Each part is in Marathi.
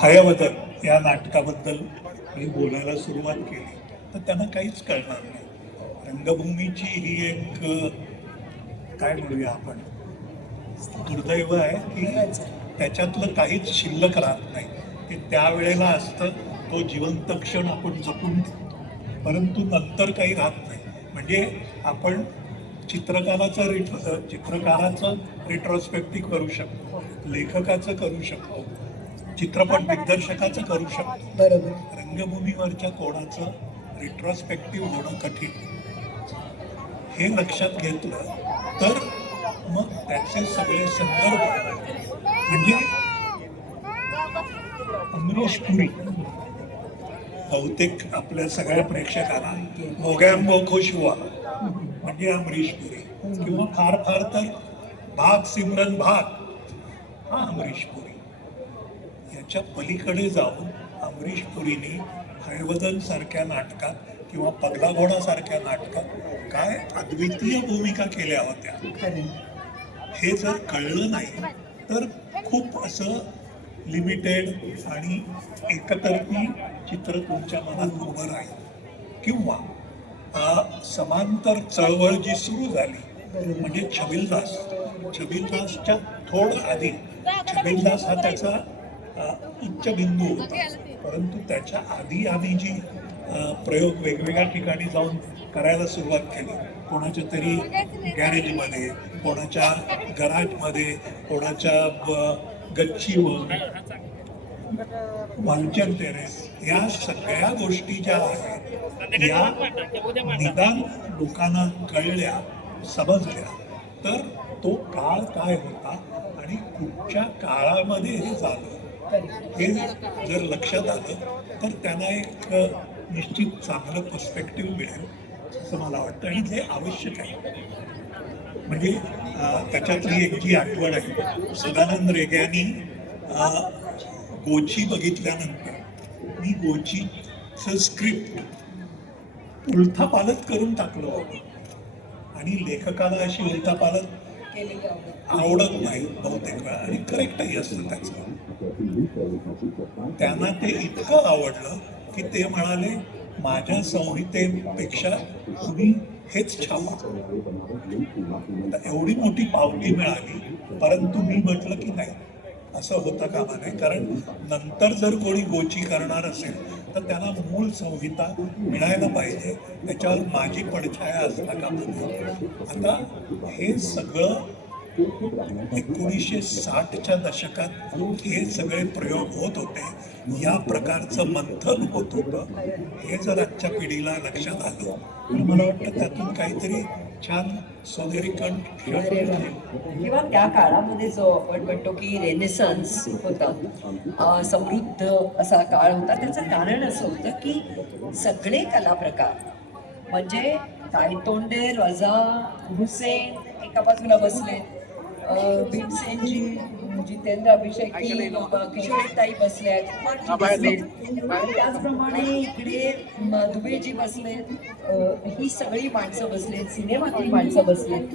हयवदन या नाटकाबद्दल मी बोलायला सुरुवात केली तर त्यांना काहीच कळणार नाही. रंगभूमीची ही एक काय म्हणूया आपण दुर्दैव आहे की त्याच्यातलं काहीच शिल्लक राहत नाही. ते त्यावेळेला असतं, तो जिवंत क्षण आपण जपून ठेवतो, परंतु नंतर काही राहत नाही. म्हणजे आपण चित्रकाराचं रिट्रोस्पेक्टिव्ह करू शकतो, लेखकाचं करू शकतो, चित्रपट दिग्दर्शकाचं करू शकतो, बरोबर. रंगभूमीवरच्या कोणाचं रिट्रोस्पेक्टिव्ह होणं कठीण. हे लक्षात घेतलं तर मग त्याचे सगळे संदर्भ म्हणजे अमरीश पुरी बहुतेक आपल्या सगळ्या प्रेक्षकांना मोगॅम्बो खुश हुआ म्हणजे अमरीश पुरी, किंवा फार फार तर भाग सिमरन भाग हा अमरीश पुरी. याच्या पलीकडे जाऊन अमरीश पुरीने हयवदन सारख्या नाटकात किंवा पगला घोडा सारख्या नाटकात काय अद्वितीय भूमिका केल्या होत्या हे जर कळलं नाही तर खूप असं लिमिटेड आणि एकतर्फी चित्र तुमच्या मनात उभं राहील. किंवा समांतर चळवळ जी सुरू झाली म्हणजे छबिलदासच्या थोडं आधी, छबिलदास हा त्याचा उच्च बिंदू होता, परंतु त्याच्या आधी जी प्रयोग वेगवेगळ्या ठिकाणी जाऊन करायला सुरुवात केली, कोणाच्या तरी गॅरेजमध्ये, कोणाच्या गराजमध्ये, कोणाच्या गच्चीवर, वांचन टेरेस, या सगळ्या गोष्टी ज्या आहेत या निदान लोकांना कळल्या, समजल्या तर तो काळ काय होता आणि कुठच्या काळामध्ये हे झालं हे जर लक्षात आलं तर त्यांना एक निश्चित चांगलं पर्स्पेक्टिव्ह मिळेल असं मला वाटतं, आणि ते आवश्यक आहे. म्हणजे त्याच्यातली एक जी आठवण आहे, सदानंद रेग्यानी गोची बघितल्यानंतर मी गोचीचं स्क्रिप्ट उलथापालथ करून टाकलं होतं आणि लेखकाला अशी उलथापालथ आवडत नाही बहुतेक वेळा, आणि करेक्टही असतं त्याचं. त्यांना ते इतकं आवडलं की ते म्हणाले, माझ्या संहितेपेक्षा तुम्ही हेच छावा. एवढी मोठी पावती मिळाली, परंतु मी म्हटलं की नाही, असं होता कामा नये, कारण नंतर जर कोणी गोची करणार असेल तर त्याला मूळ संहिता मिळायला पाहिजे, त्याच्यावर माझी पडछाया असता कामा नये. आता हे सगळं 1960च्या दशकात हे सगळे प्रयोग होत होते, या प्रकारचं मंथन होत होतं. हे जर आजच्या पिढीला लक्षात आलं तर मला वाटतं त्यातून काहीतरी छान सोनेरीकण किंवा त्या काळामध्ये जो आपण म्हणतो की रेनेसन्स होता, समृद्ध असा काळ होता, त्याचं कारण असं होतं की सगळे कला प्रकार म्हणजे तायतोंडे, रजा, हुसेन एका बाजूला बसले, भीमसेनजी, जितेंद्र अभिषेकी, किशोरीताई बसल्यात, त्याचप्रमाणे इकडे दुबेजी बसलेत, ही सगळी माणसं बसलेत, सिनेमातली माणसं बसलेत.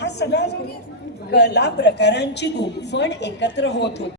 हा सगळा कला प्रकारांची गुंफण एकत्र होत होती.